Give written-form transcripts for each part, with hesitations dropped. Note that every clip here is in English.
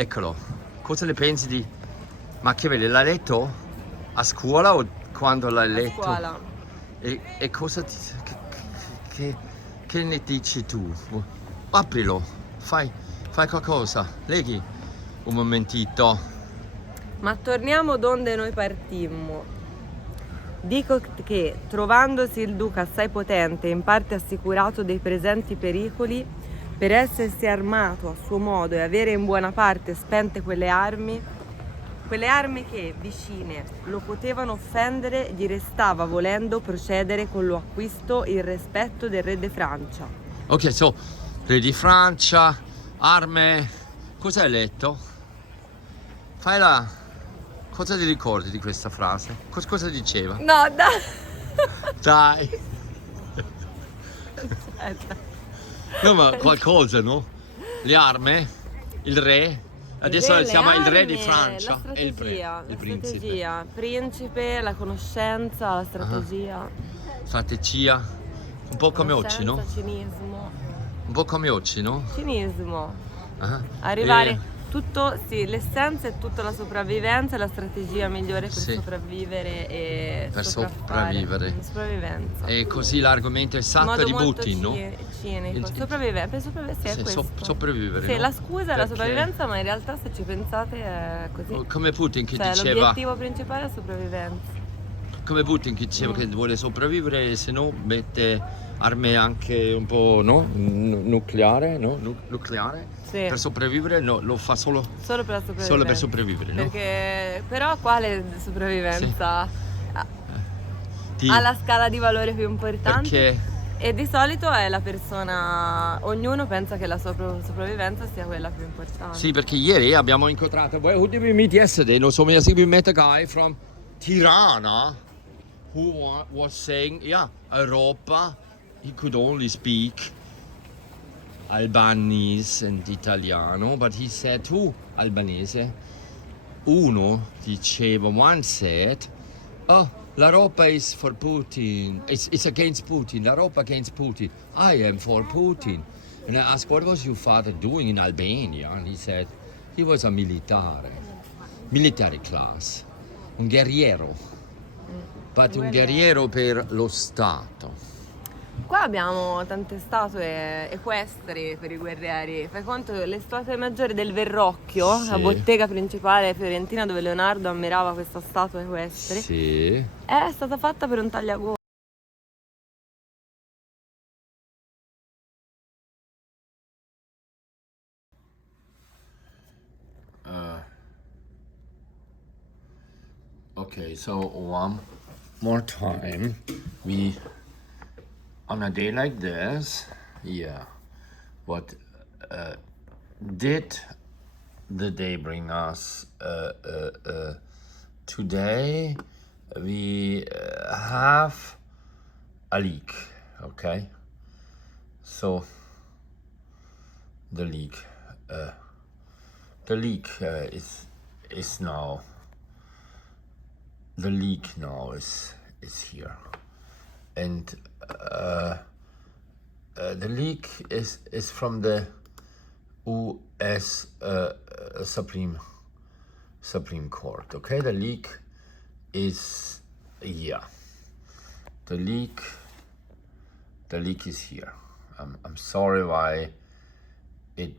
Eccolo. Cosa ne pensi di Machiavelli? L'hai letto a scuola o quando l'hai letto? A scuola. E cosa che ne dici tu? Aprilo, fai qualcosa. Leghi un momentito. Ma torniamo donde noi partimmo. Dico che, trovandosi il duca assai potente e in parte assicurato dei presenti pericoli, per essersi armato a suo modo e avere in buona parte spente quelle armi che, vicine, lo potevano offendere, gli restava, volendo procedere con lo acquisto, il rispetto del re de Francia. Ok, so, re di Francia, arme, cosa hai letto? Fai la... Cosa ti ricordi di questa frase? Cosa diceva? No, dai! Dai! Aspetta. No, ma qualcosa, no? Le arme, il re, adesso si chiama il re di Francia e il principe. Strategia, principe, la conoscenza, la strategia. Strategia, un po' come oggi, no? Cinismo. Un po' come oggi, no? Cinismo. Ah, Arrivare... Tutto, sì, l'essenza è tutta la sopravvivenza, la strategia migliore per sopravvivere e per sopravvivere. Sopravvivenza. E così l'argomento esatto di Putin, no? Cinico. Sopravvivere, sì, è questo. Sopravvivere. Sì, no? la scusa è la sopravvivenza, ma in realtà se ci pensate è così. Come Putin che cioè, diceva. l'obiettivo principale è la sopravvivenza. Come Putin che diceva che vuole sopravvivere e se no mette armi anche un po' no? Nucleare, no? Nucleare. Sì. Per sopravvivere no, lo fa solo per la sopravvivenza. Solo per sopravvivere, no? Perché però quale sopravvivenza? Ha la scala di valore più importante. Perché E di solito è la persona, ognuno pensa che la sua sopravvivenza sia quella più importante. Sì, perché ieri abbiamo incontrato, who did we meet yesterday? No, so we met a guy from Tirana who was saying, yeah, Europa, he could only speak Albanese and Italiano, but he said two Albanese. Uno diceva, one said, oh, l'Europa is for Putin, it's against Putin, l'Europa against Putin. I am for Putin. And I asked, what was your father doing in Albania? And he said, he was a military class, un guerriero, but un guerriero per lo Stato. Qua abbiamo tante statue equestri per i guerrieri. Fai conto che le statue maggiori del Verrocchio, sì, la bottega principale fiorentina dove Leonardo ammirava questa statua equestre, sì, è stata fatta per un tagliagole. Okay, so one more time, we on a day like this, yeah, what did the day bring us? Today we have a leak, okay? So the leak is now. The leak now is here, and the leak is from the U.S. Supreme Court. Okay, the leak is the leak is here. I'm sorry why it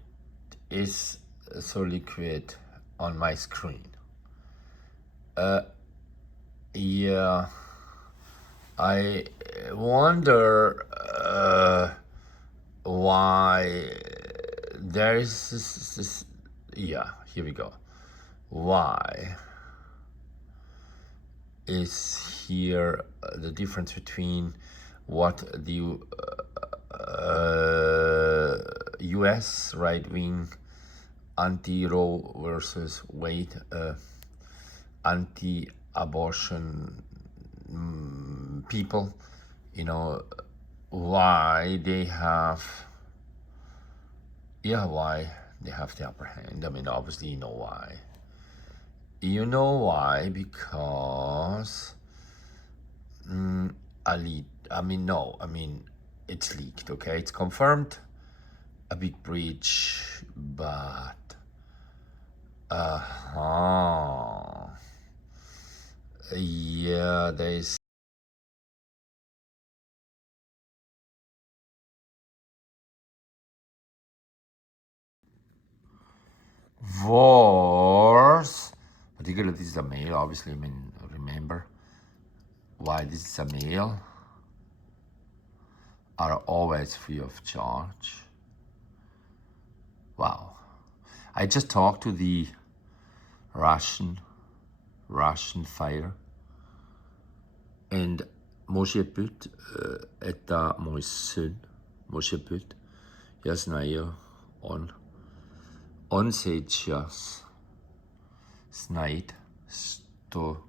is so liquid on my screen. Yeah, I wonder why there is this. Yeah, here we go. Why is here the difference between what the U.S. right-wing anti-Roe versus Wade anti-abortion people, you know, why they have the upper hand. I mean, obviously you know why. You know why? Because it's leaked, okay? It's confirmed, a big breach, but Yeah, there is. Wars, particularly this is a male, obviously, I mean, remember why this is a male, are always free of charge. Wow. I just talked to the Russian fighter, and Moshe Put, это мой сын, Moshe Put, я знаю, он сейчас знает, что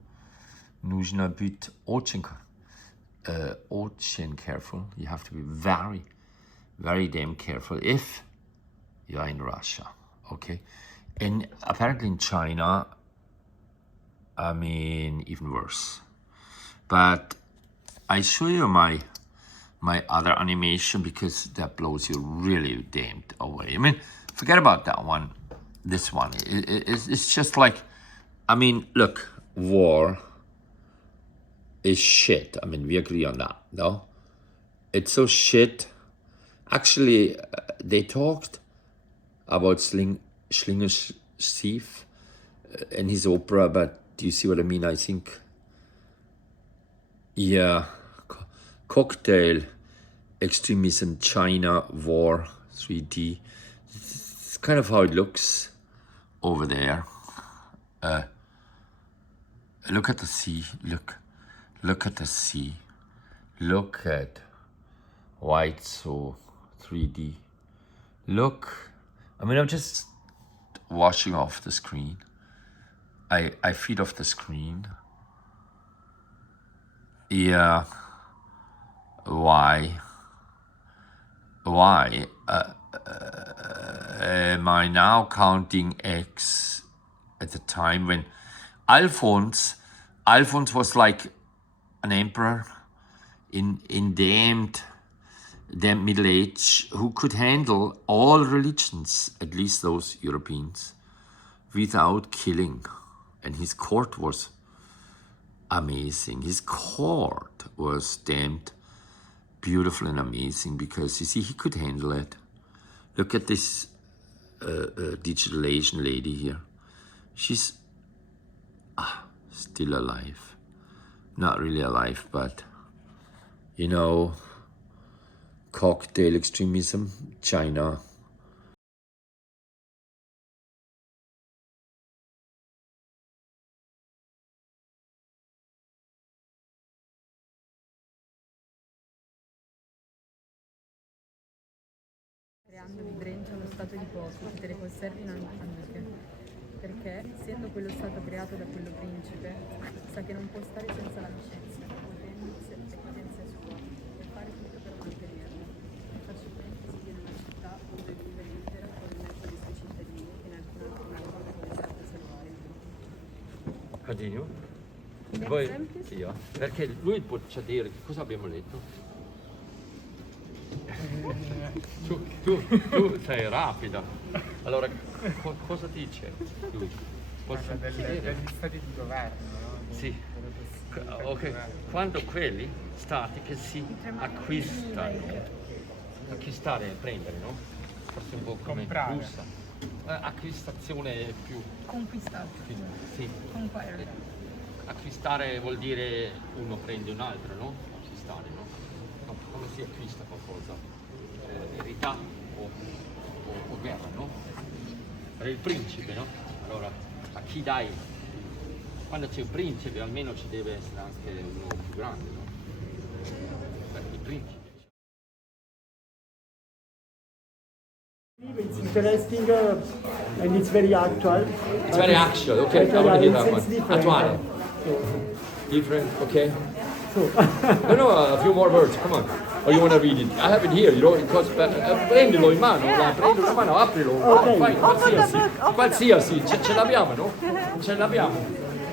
нужно быть очень careful. You have to be very, very damn careful if you are in Russia, okay? And apparently in China, I mean, even worse. But I show you my other animation because that blows you really damn away. I mean, forget about that one. This one, it's just like, I mean, look, war is shit. I mean, we agree on that, no? It's so shit. Actually, they talked about Schlinger's Thief in his opera, but do you see what I mean? I think, yeah, cocktail, extremism, China, war, 3D. It's kind of how it looks over there. Look at the sea. Look at the sea. Look at why it's so 3D. Look, I mean, I'm just washing off the screen. I feed off the screen. Yeah. Why am I now counting X at the time when Alphonse was like an emperor in damned Middle Age who could handle all religions, at least those Europeans, without killing. And his court was amazing. His court was damned beautiful and amazing because, you see, he could handle it. Look at this digital Asian lady here. She's still alive. Not really alive, but, you know, cocktail extremism, China. Creando di Brencia lo stato di posto, che te le conservi anche, perché essendo quello stato creato da quello principe, sa che non può stare senza l'amicizia, potenza e potenza sua, per fare tutto per mantenerlo. Faccio parentesi viene una città dove vive l'imperatore con i suoi cittadini, che in alcun altro modo come sempre salvare. Continue. Next Poi, sentence? io, perché lui può dire che cosa abbiamo letto? Tu sei rapida. Allora, cosa dice lui? Posso degli stati di governo, no? Sì. Ok. Quando quelli stati che si acquistare, prendere, no? Forse un po' come Comprare. russa. Acquistazione più. Conquistato. Sì. Conquistare. Acquistare vuol dire uno prende un altro, no? Acquistare, no? Come si acquista qualcosa? Verità o guerra, no? Per il principe, no? Allora, a chi dai? Quando c'è un principe almeno ci deve essere anche uno più grande, no? Per il principe. It's interesting and it's very actual. It's very actual, okay. I want to hear that one. Different. Attuale. Different, okay. So, No, a few more words, come on. Or you want to read it? I have it here, you know, because prendilo in mano, prendilo in mano, aprilo, Ok. fai qualsiasi, ce l'abbiamo, no? Ce l'abbiamo.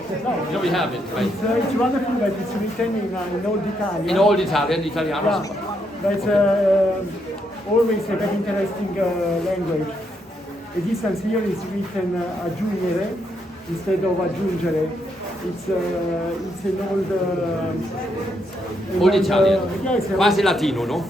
You know we have it, right? it's wonderful that it's written in old Italian. In old Italian, italiano. Yeah, that's always a very interesting language. a distance here is written aggiungere instead of aggiungere. It's an old... Old Italian. Yes, Quasi Latino, no?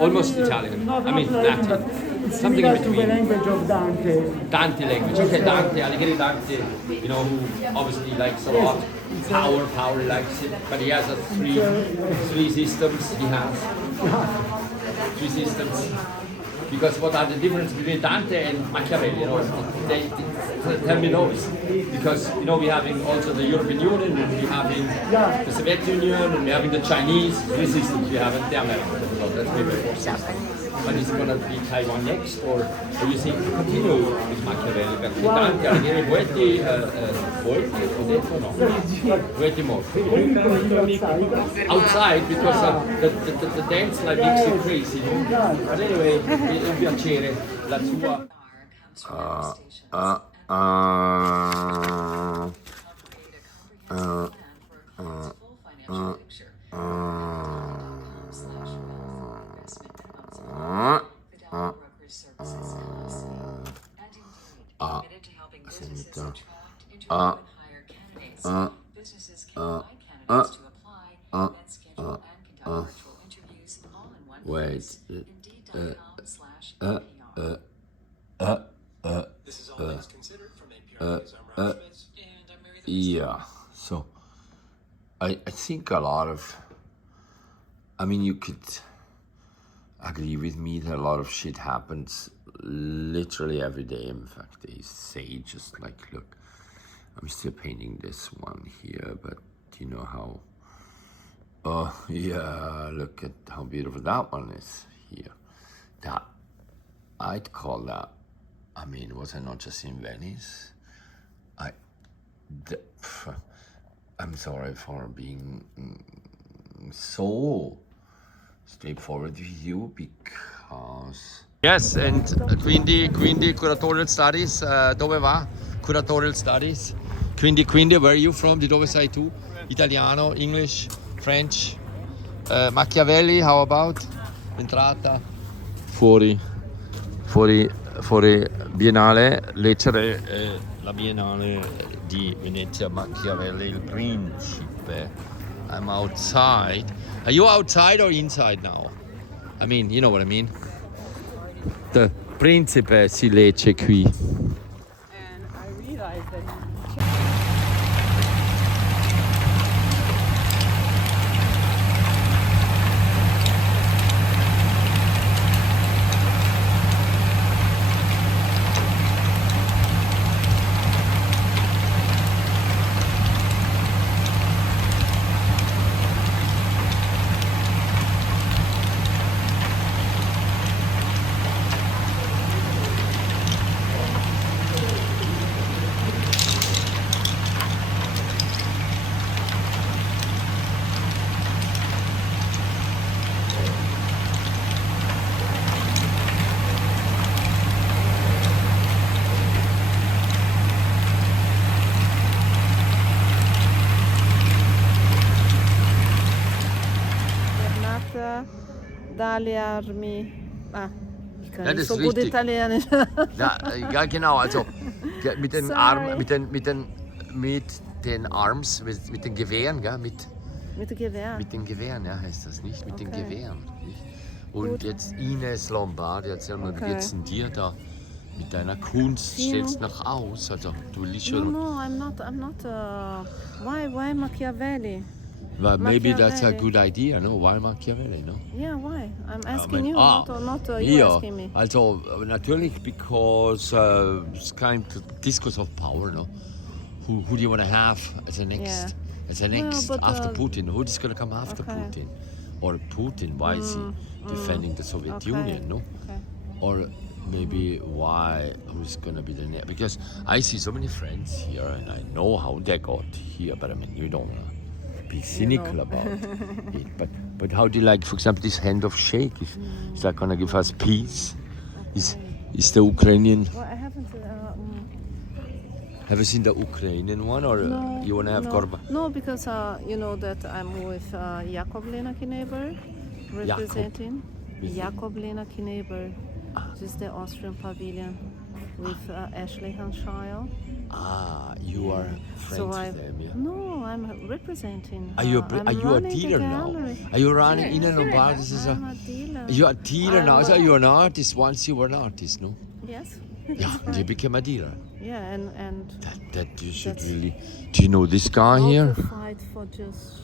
Almost Italian. Not I mean, Latin, Latin. but it's Something similar in to the between. language of Dante. Dante language. Okay, Dante, Alighieri Dante, you know, who obviously likes a lot. Power, he likes it. But he has three systems. He has three systems. Because what are the difference between Dante and Machiavelli? You know, they tell me those. Because you know we having also the European Union, and we having the Soviet Union, and we having the Chinese. Three systems we have in the American. So that's maybe four systems. But is it going to be Taiwan next, or you think continue with Machiavelli? Perché Dante, Alighieri, Poeti, ho detto no? Poeti more. Outside because the dance like makes you crazy. But anyway, è un piacere la sua. Wait. This is all that is considered from NPR News. I'm Ralph Schmitz, and I'm Mary Louise. Yeah, so I think a lot of, I mean, you could agree with me that a lot of shit happens literally every day. In fact, they say just like, look, I'm still painting this one here, but you know how, oh yeah, look at how beautiful that one is here. That, I'd call that, I mean, was I not just in Venice? I'm sorry for being so straightforward with you because... Yes, and quindi curatorial studies, dove va? Curatorial studies. Quindi, where are you from? Di dove sei tu? Italiano, English, French? Machiavelli, how about? Entrata? Fuori Biennale, leggere la Biennale di Venezia, Machiavelli, il principe. I'm outside. Are you outside or inside now? I mean, you know what I mean? The principe si legge qui. And I realized that dalle armi. Ich kann nicht so gut Italienisch. Ja, genau, also mit den Sorry. Armen, mit den Arms, mit den Gewehren, gell? Mit Gewehr. Mit den Gewehren, ja, heißt das nicht? Mit den Okay. Gewehren. Nicht? Und Gut. jetzt Ines Lombardi, erzähl mal, wie Okay. geht's denn dir da mit deiner Kunst? Stellst noch aus? Also du willst schon. No, I'm not. Why Machiavelli? Well, maybe that's a Machiavelli. good idea, no? Why Machiavelli, no? Yeah, why? I'm asking you, not you hier, asking me. also natürlich because it's kind of discourse of power, no? Who do you want to have as the next? Yeah. As the next Well, but, after Putin? Who is going to come after okay. Putin? Or Putin? Why is he defending the Soviet Okay. Union? No? Okay. Or maybe why? Who's going to be the next? Because I see so many friends here, and I know how they got here. But I mean, you don't want to be cynical about it. But how do you like, for example, this hand of shake? Is that going to give us peace? Is the Ukrainian? Well, I haven't. Have you seen the Ukrainian one, or No, you want to have no. Gorba? No, because you know that I'm with Jakob Lena Kneber, representing With- Jakob Lena Kneber. This is the Austrian pavilion. with Ashley Hanshaw. Ah, you are friends with them, yeah? No, I'm representing her. Are you a running the dealer now? gallery. Are you running in and about? This is I'm a dealer. You're a dealer now. So you're an artist. Once you were an artist, no? Yes. Yeah, and you became a dealer. Yeah, and That you should That's- really. Do you know this guy how here? to fight for just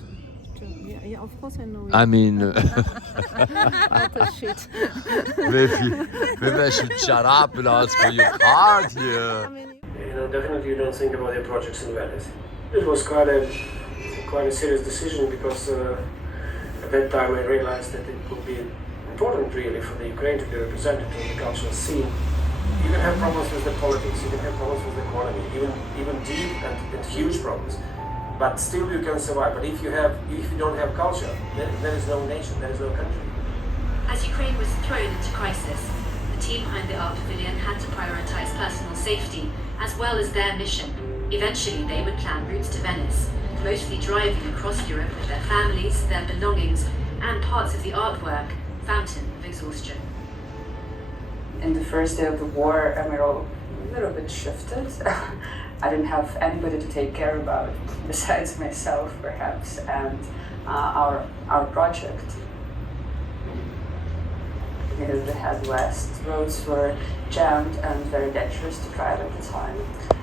yeah, of course I know. I mean, What a shit. maybe I should shut up and ask for your card here. Definitely you don't think about your projects in Venice. It was quite a serious decision because at that time I realized that it would be important really for the Ukraine to be represented in the cultural scene. You can have problems with the politics, you can have problems with the economy, even deep and huge problems. But still you can survive. But if you don't have culture, then there is no nation, there is no country. As Ukraine was thrown into crisis, the team behind the art pavilion had to prioritize personal safety as well as their mission. Eventually, they would plan routes to Venice, mostly driving across Europe with their families, their belongings, and parts of the artwork, Fountain of Exhaustion. In the first day of the war, my role a little bit shifted. I didn't have anybody to take care about besides myself, perhaps, and our project. Because we had west, roads were jammed and very dangerous to drive at the time.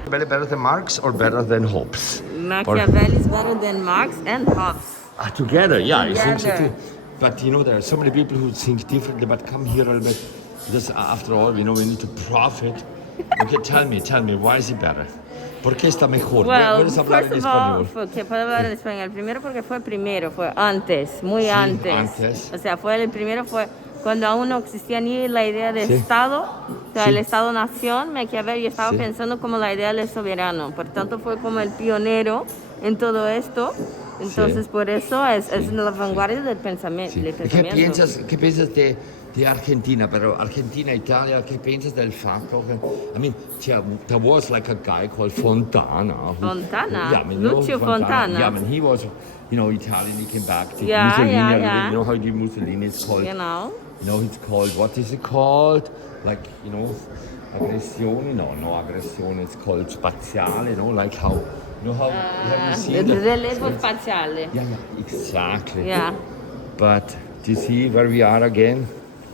Better than Marx or better than Hobbes? Machiavelli is better than Marx and Hobbes. Together, yeah, I think so Together. too. But there are so many people who think differently, but come here a little bit. Because after all, we need to profit. Okay, tell me, why is it better? ¿Por qué está mejor? Well, Puedes hablar first en of all, español. que puedo hablar en español. Primero porque fue primero, fue antes, muy antes. antes. O sea, el primero fue cuando aún no existía ni la idea de Sí. Estado, o sea, Sí. el Estado-Nación. Machiavelli estaba Sí. pensando como la idea del soberano. Por tanto, fue como el pionero en todo esto. Entonces, por eso es la vanguardia del pensamiento. Sí. ¿Qué piensas de Argentina? Pero Argentina, Italia, ¿qué piensas del fatto? I mean, there was like a guy called Fontana. Fontana? Yeah, I mean, Lucio Fontana. Yeah, I mean, he was, Italian, he came back to Yeah, Mussolini. yeah. You know how the Mussolini is called? Genau. It's called, what is it called? Like, aggressione? No, aggressione, it's called spaziale, like how, have you seen that? Relevo spaziale. Yeah, exactly. Yeah. But do you see where we are again?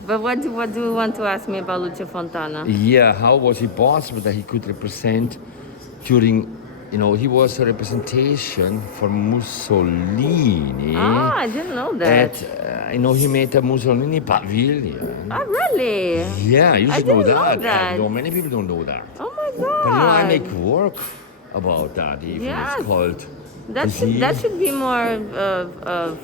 But what do you want to ask me about Lucio Fontana? Yeah, how was it possible that he could represent during, he was a representation for Mussolini. Ah, I didn't know that. He made a Mussolini pavilion. Oh, really? Yeah, you I should know didn't know that. that. Many people don't know that. Oh my God. But I make work about that even. Yes. It's called. That should be more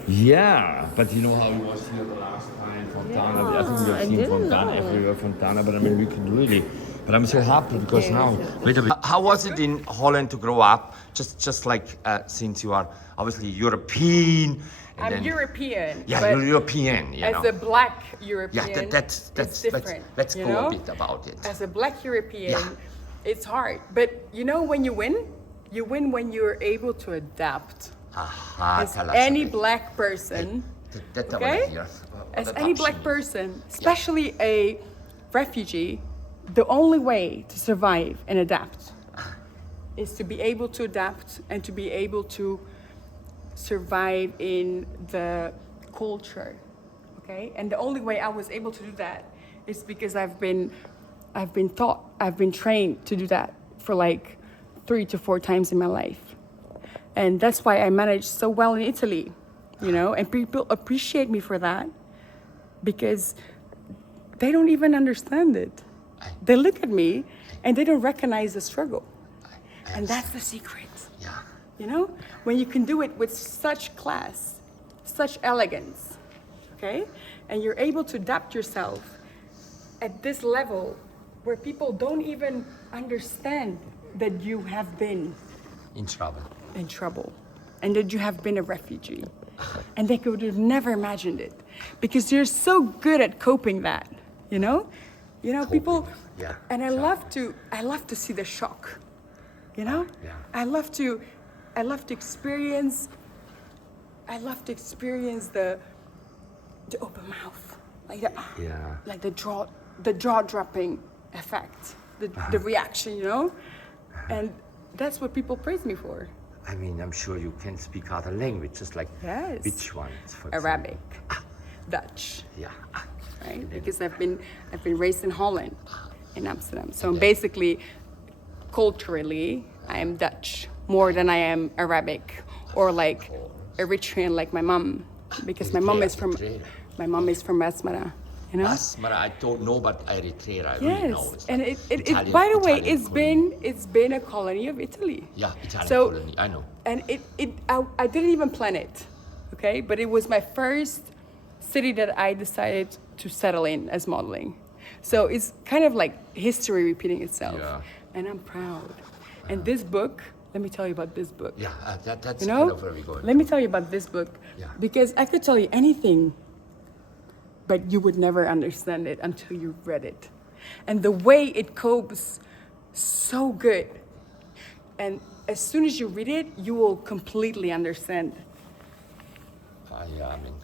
Yeah, but you know how it was here the last time, Fontana. Yeah, I think we I have seen didn't Fontana know. everywhere, Fontana, but I mean, we could really. But I'm so happy because now, wait a bit. How was it in Holland to grow up? Just like since you are obviously European. And I'm then, European. Yeah, but you're European. as a black European, yeah, that's it's different. Let's you go know? a bit about it. As a black European, Yeah. it's hard. But when you win when you're able to adapt. As Tell us any a bit. black person, That okay? As any black person, especially a refugee, the only way to survive and adapt is to be able to adapt and to be able to survive in the culture, okay? And the only way I was able to do that is because I've been trained to do that for like 3 to 4 times in my life. And that's why I managed so well in Italy, and people appreciate me for that because they don't even understand it. They look at me and they don't recognize the struggle. And that's the secret. Yeah. When you can do it with such class, such elegance, okay? And you're able to adapt yourself at this level where people don't even understand that you have been In trouble. And that you have been a refugee. And they could have never imagined it because you're so good at coping that, people. Yeah. And I love to see the shock, Yeah. I love to experience the open mouth, like the jaw dropping effect, the reaction, you know? And that's what people praise me for. I mean, I'm sure you can speak other languages, like Yes. which ones? For Arabic, Dutch, Yeah. right? Because I've been raised in Holland, in Amsterdam. So Okay. basically, culturally, I am Dutch more than I am Arabic or like Eritrean, like my mom, because my mom is from Asmara, you know. Asmara, I don't know, but Eritrea, I really know. Yes, It's and like it Italian, by the way, Italian colony. it's been a colony of Italy. Yeah, Italian So- colony, I know. And I didn't even plan it, okay? But it was my first city that I decided to settle in as modeling. So it's kind of like history repeating itself. Yeah. And I'm proud. And this book, let me tell you about this book. Yeah, that's You know, kind of where we're going. let me tell you about this book. Yeah. Because I could tell you anything, but you would never understand it until you read it. And the way it copes, so good. And as soon as you read it, you will completely understand Yeah, I mean,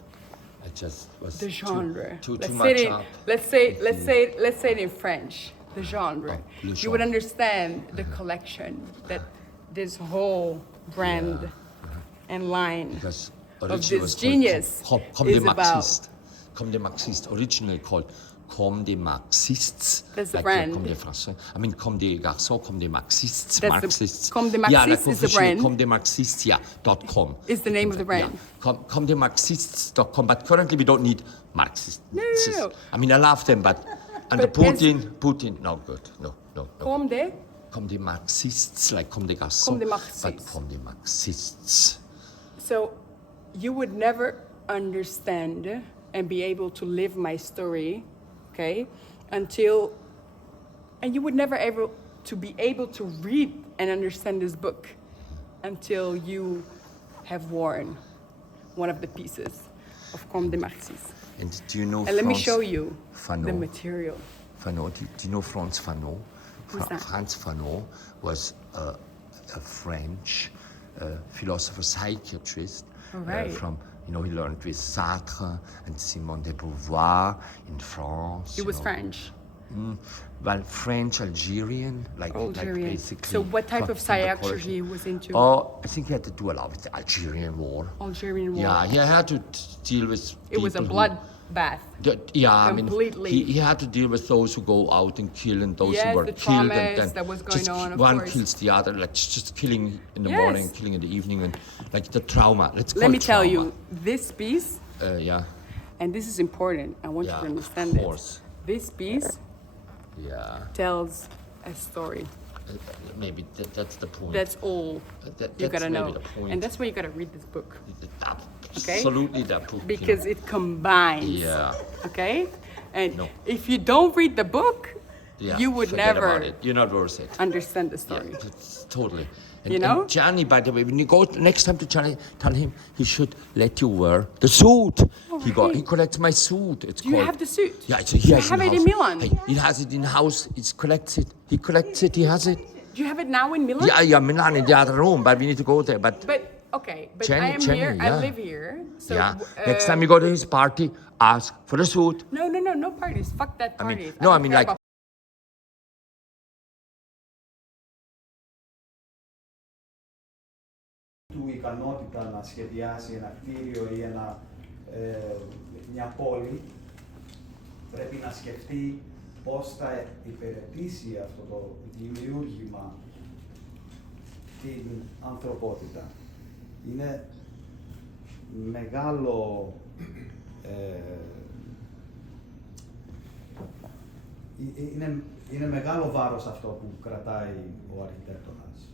I just was the genre. too let's much say it, up. let's say it in French. The genre. le You genre. would understand the collection that this whole brand and line Because of originally this was genius called Comme des is about. Marxistes. Comme des Marxistes, originally called Comme des Marxistes. That's the like brand. Comme des Français. I mean, Comme des Garçons, Comme des Marxistes, That's the- Marxists. Comme des Yeah, Marxistes is the officially brand. Comme des Marxistes, yeah, .com. Is the name of the brand. Yeah. Comme des Marxistes.com, but currently we don't need Marxists. No. I mean, I love them, but under But as- Putin, no good. No. Comme des Comme des Marxists, like Comme des Garçons. Comme des But Marxistes. Comme des Marxists. So you would never understand and be able to live my story, okay, until, and you would never ever to be able to read and understand this book until you have worn one of the pieces of Comme des Marxistes. And do you know And let me Franz show you Fanon? the material. Fanon, do you know Franz Fanon? Who's that? Franz Fanon was a French philosopher, psychiatrist. All right. From, he learned with Sartre and Simone de Beauvoir in France. He was French. Well, French, Algerian, like Algerian. basically. So what type from of the psychiatry quality. he was into? Oh, I think he had to do a lot with the Algerian war. Algerian war. Yeah, he had to deal with It was a people who- bloodbath. Yeah, Completely. I mean, he had to deal with those who go out and kill and those Yes, who were the killed and traumas then that was going just on, of one course. kills the other, like just killing in the Yes. morning, killing in the evening, and like the trauma. Let's call Let me it tell trauma. you, this piece, Yeah, and this is important, I want Yeah, you to understand of this. course. This piece yeah. tells a story. Maybe that's the point. That's all That- you that's gotta maybe know. the point. And that's why you gotta read this book. Okay? Absolutely that book. Because it combines. Yeah. Okay? And No. if you don't read the book, Yeah, you would forget never about it. You're not worth it. understand the Yeah, story. it's totally. And, You know? and Gianni, by the way, when you go next time to Gianni, tell him he should let you wear the suit. He collects my suit. It's Do you called. have the suit? Yeah, he You has have in it in house. Milan? Hey, he has it in house. He collects it. He collects it. He has it. Do you have it now in Milan? Yeah, Milan in the other room, but we need to go there. But Okay, but Jenny- I am Jenny, here, yeah. I live here. So yeah, next time you go to his party, ask for the suit. No parties. Fuck that I mean, parties. no, I don't mean, care like- about του ικανότητα να σχεδιάσει ένα κτίριο ή μια πόλη, πρέπει να σκεφτεί πώς θα υπηρετήσει αυτό το δημιούργημα την ανθρωπότητα. Είναι μεγάλο είναι μεγάλο βάρος αυτό που κρατάει ο αρχιτέκτονας,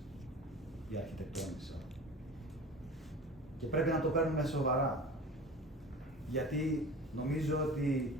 η αρχιτεκτόνισσα. Και πρέπει να το παίρνουμε σοβαρά. Γιατί νομίζω ότι